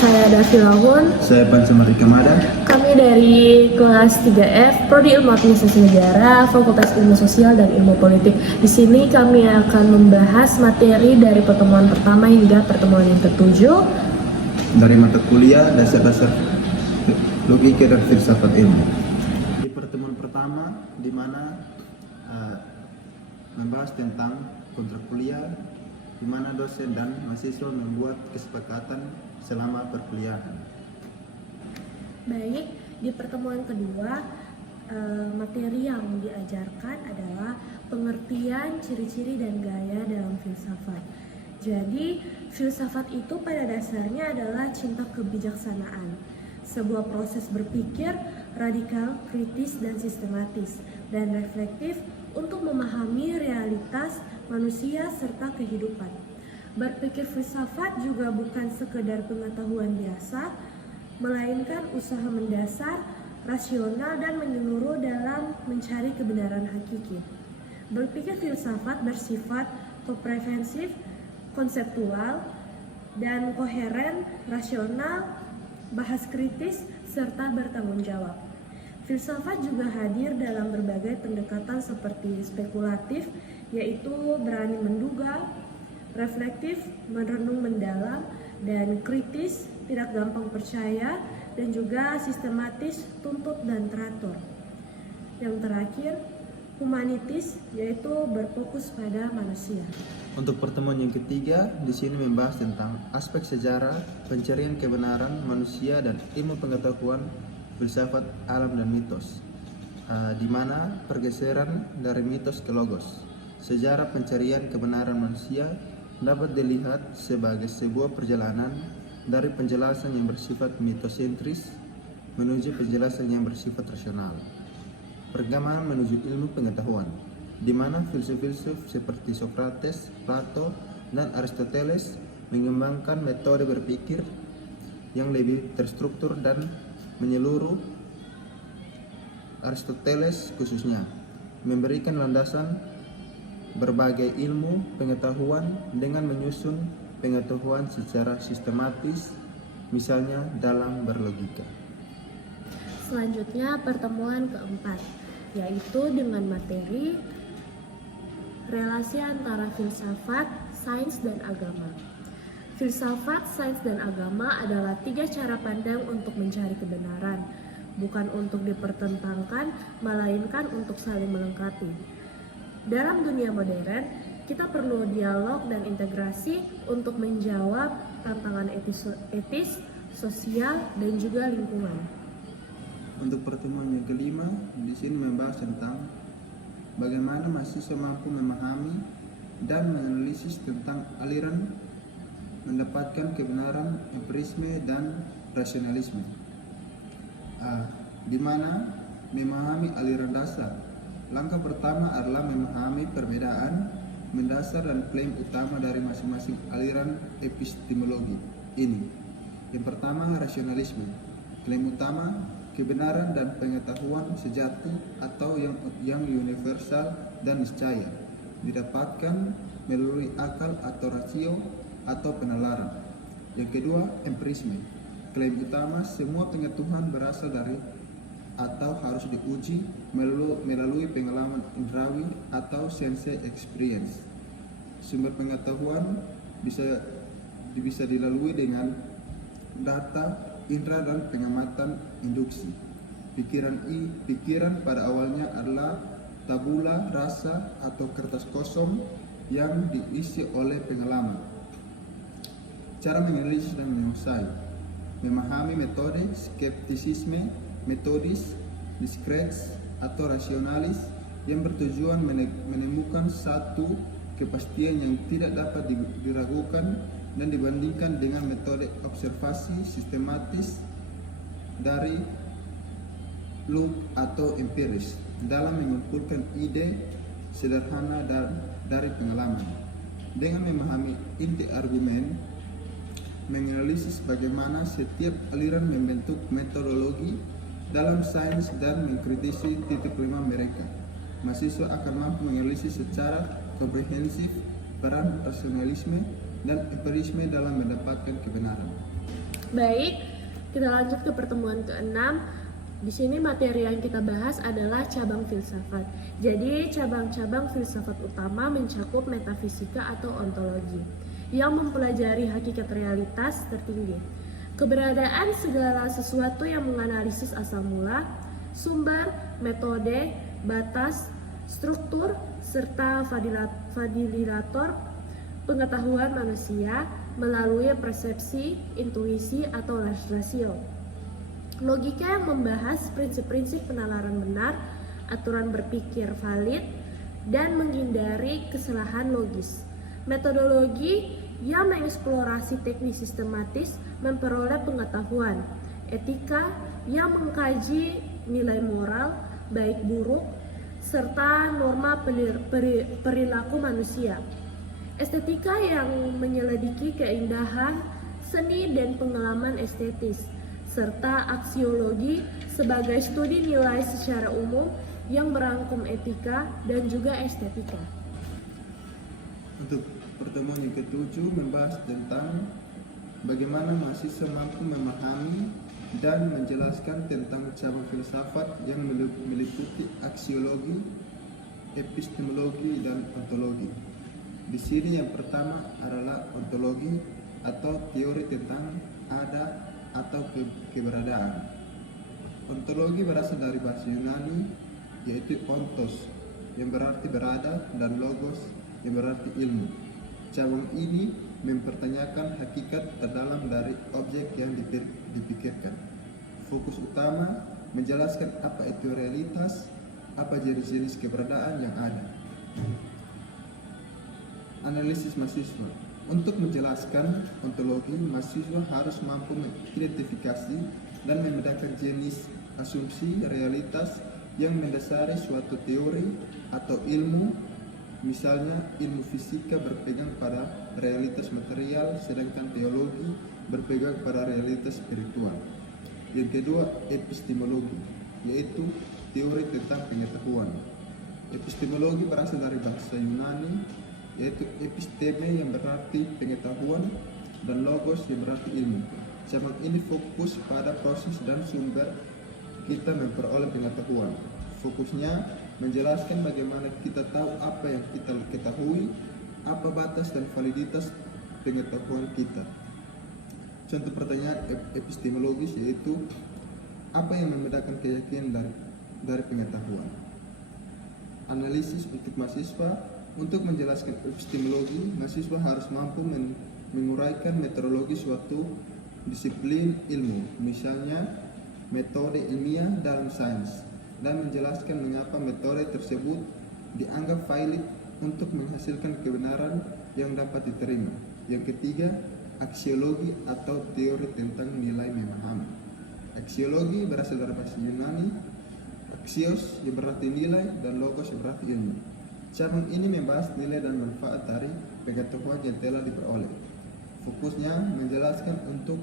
Saya Davi Lahun. Saya Pansumari Kemada. Kami dari kelas 3F, Prodi Ilmu Administrasi Negara, Fakultas Ilmu Sosial dan Ilmu Politik. Di sini kami akan membahas materi dari pertemuan pertama hingga pertemuan yang ketujuh. Dari mata kuliah dasar-dasar logika dan filsafat ilmu. Di pertemuan pertama, di mana membahas tentang kontrak kuliah, di mana dosen dan mahasiswa membuat kesepakatan selama perkuliahan. Baik, di pertemuan kedua, materi yang diajarkan adalah pengertian, ciri-ciri, dan gaya dalam filsafat. Jadi, filsafat itu pada dasarnya adalah cinta kebijaksanaan, sebuah proses berpikir radikal, kritis, dan sistematis, dan reflektif untuk memahami realitas manusia serta kehidupan. Berpikir filsafat juga bukan sekedar pengetahuan biasa, melainkan usaha mendasar, rasional, dan menyeluruh dalam mencari kebenaran hakiki. Berpikir filsafat bersifat komprehensif, konseptual, dan koheren, rasional, bahas kritis, serta bertanggung jawab. Filsafat juga hadir dalam berbagai pendekatan seperti spekulatif, yaitu berani menduga, reflektif, merenung mendalam, dan kritis, tidak gampang percaya, dan juga sistematis, tuntut, dan teratur. Yang terakhir, humanitis, yaitu berfokus pada manusia. Untuk pertemuan yang ketiga, di sini membahas tentang aspek sejarah, pencarian kebenaran manusia dan ilmu pengetahuan, filsafat alam dan mitos, di mana pergeseran dari mitos ke logos. Sejarah pencarian kebenaran manusia dapat dilihat sebagai sebuah perjalanan dari penjelasan yang bersifat mitosentris menuju penjelasan yang bersifat rasional. Perkembangan menuju ilmu pengetahuan, di mana filsuf-filsuf seperti Socrates, Plato, dan Aristoteles mengembangkan metode berpikir yang lebih terstruktur dan menyeluruh. Aristoteles khususnya memberikan landasan berbagai ilmu pengetahuan dengan menyusun pengetahuan secara sistematis, misalnya dalam berlogika. Selanjutnya pertemuan keempat, yaitu dengan materi relasi antara filsafat, sains, dan agama. Filsafat, sains, dan agama adalah tiga cara pandang untuk mencari kebenaran, bukan untuk dipertentangkan, melainkan untuk saling melengkapi. Dalam dunia modern, kita perlu dialog dan integrasi untuk menjawab tantangan etis, sosial, dan juga lingkungan. Untuk pertemuan yang kelima, di sini membahas tentang bagaimana mahasiswa mampu memahami dan menganalisis tentang aliran mendapatkan kebenaran empirisme dan rasionalisme, di mana memahami aliran dasar. Langkah pertama adalah memahami perbedaan mendasar dan klaim utama dari masing-masing aliran epistemologi ini. Yang pertama, rasionalisme. Klaim utama, kebenaran dan pengetahuan sejati atau yang universal dan niscaya didapatkan melalui akal atau rasio atau penalaran. Yang kedua, empirisme. Klaim utama, semua pengetahuan berasal dari atau harus diuji melalui pengalaman indrawi atau sense experience. Sumber pengetahuan bisa dilalui dengan data, indera, dan pengamatan induksi. Pikiran pada awalnya adalah tabula rasa atau kertas kosong yang diisi oleh pengalaman. Cara menganalisis dan menguasai, memahami metode skeptisisme, metodis, diskrets, atau rasionalis yang bertujuan menemukan satu kepastian yang tidak dapat diragukan dan dibandingkan dengan metode observasi sistematis dari loop atau empiris dalam mengumpulkan ide sederhana dari pengalaman. Dengan memahami inti argumen, menganalisis bagaimana setiap aliran membentuk metodologi dalam sains dan mengkritisi titik lemah mereka, mahasiswa akan mampu menganalisis secara komprehensif peran rasionalisme dan empirisme dalam mendapatkan kebenaran. Baik, kita lanjut ke pertemuan ke-6. Di sini materi yang kita bahas adalah cabang filsafat. Jadi, cabang-cabang filsafat utama mencakup metafisika atau ontologi yang mempelajari hakikat realitas tertinggi, keberadaan segala sesuatu yang menganalisis asal mula, sumber, metode, batas, struktur, serta validator pengetahuan manusia melalui persepsi, intuisi, atau rasio. Logika yang membahas prinsip-prinsip penalaran benar, aturan berpikir valid, dan menghindari kesalahan logis. Metodologi yang mengeksplorasi teknik sistematis memperoleh pengetahuan. Etika yang mengkaji nilai moral, baik buruk, serta norma perilaku manusia. Estetika yang menyelidiki keindahan, seni, dan pengalaman estetis, serta aksiologi sebagai studi nilai secara umum yang merangkum etika dan juga estetika. Untuk pertemuan yang ke-7 membahas tentang bagaimana mahasiswa mampu memahami dan menjelaskan tentang cabang filsafat yang meliputi aksiologi, epistemologi, dan ontologi. Di sini yang pertama adalah ontologi atau teori tentang ada atau keberadaan. Ontologi berasal dari bahasa Yunani yaitu ontos yang berarti berada dan logos yang berarti ilmu. Cabang ini mempertanyakan hakikat terdalam dari objek yang dipikirkan. Fokus utama menjelaskan apa itu realitas, apa jenis-jenis keberadaan yang ada. Analisis mahasiswa. Untuk menjelaskan ontologi, mahasiswa harus mampu mengidentifikasi dan membedakan jenis asumsi realitas yang mendasari suatu teori atau ilmu. Misalnya, ilmu fisika berpegang pada realitas material, sedangkan teologi berpegang pada realitas spiritual. Yang kedua, epistemologi, yaitu teori tentang pengetahuan. Epistemologi berasal dari bahasa Yunani, yaitu episteme yang berarti pengetahuan dan logos yang berarti ilmu. Cabang ini fokus pada proses dan sumber kita memperoleh pengetahuan. Fokusnya menjelaskan bagaimana kita tahu apa yang kita ketahui, apa batas dan validitas pengetahuan kita. Contoh pertanyaan epistemologis yaitu apa yang membedakan keyakinan dari pengetahuan. Analisis untuk mahasiswa. Untuk menjelaskan epistemologi, mahasiswa harus mampu menguraikan metodologi suatu disiplin ilmu, misalnya metode ilmiah dalam sains, dan menjelaskan mengapa metode tersebut dianggap valid untuk menghasilkan kebenaran yang dapat diterima. Yang ketiga, aksiologi atau teori tentang nilai memahami. Aksiologi berasal dari bahasa Yunani, axios yang berarti nilai dan logos yang berarti ilmu. Cabang ini membahas nilai dan manfaat dari pengetahuan yang telah diperoleh. Fokusnya menjelaskan untuk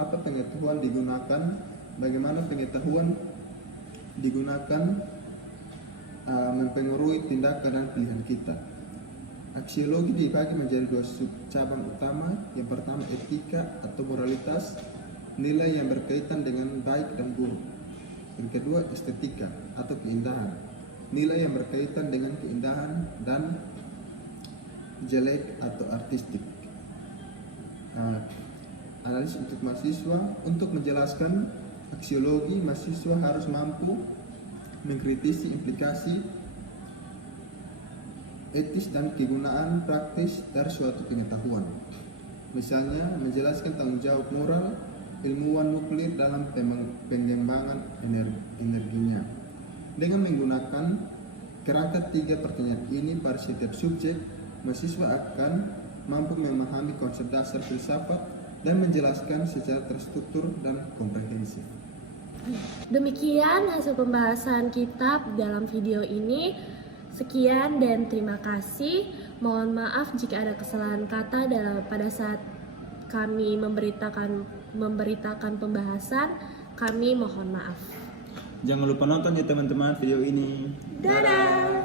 apa pengetahuan digunakan, bagaimana pengetahuan digunakan mempengaruhi tindakan dan pilihan kita. Aksiologi dibagi menjadi dua subcabang utama. Yang pertama etika atau moralitas, nilai yang berkaitan dengan baik dan buruk. Yang kedua estetika atau keindahan, nilai yang berkaitan dengan keindahan dan jelek atau artistik. Analisis untuk mahasiswa. Untuk menjelaskan aksiologi, mahasiswa harus mampu mengkritisi implikasi etis dan kegunaan praktis dari suatu pengetahuan. Misalnya, menjelaskan tanggung jawab moral ilmuwan nuklir dalam pengembangan energinya. Dengan menggunakan kerangka 3 pertanyaan ini pada setiap subjek, mahasiswa akan mampu memahami konsep dasar filsafat dan menjelaskan secara terstruktur dan komprehensif. Demikian hasil pembahasan kita dalam video ini. Sekian dan terima kasih. Mohon maaf jika ada kesalahan kata pada saat kami memberitakan pembahasan. Kami mohon maaf. Jangan lupa nonton ya teman-teman video ini. Dadah.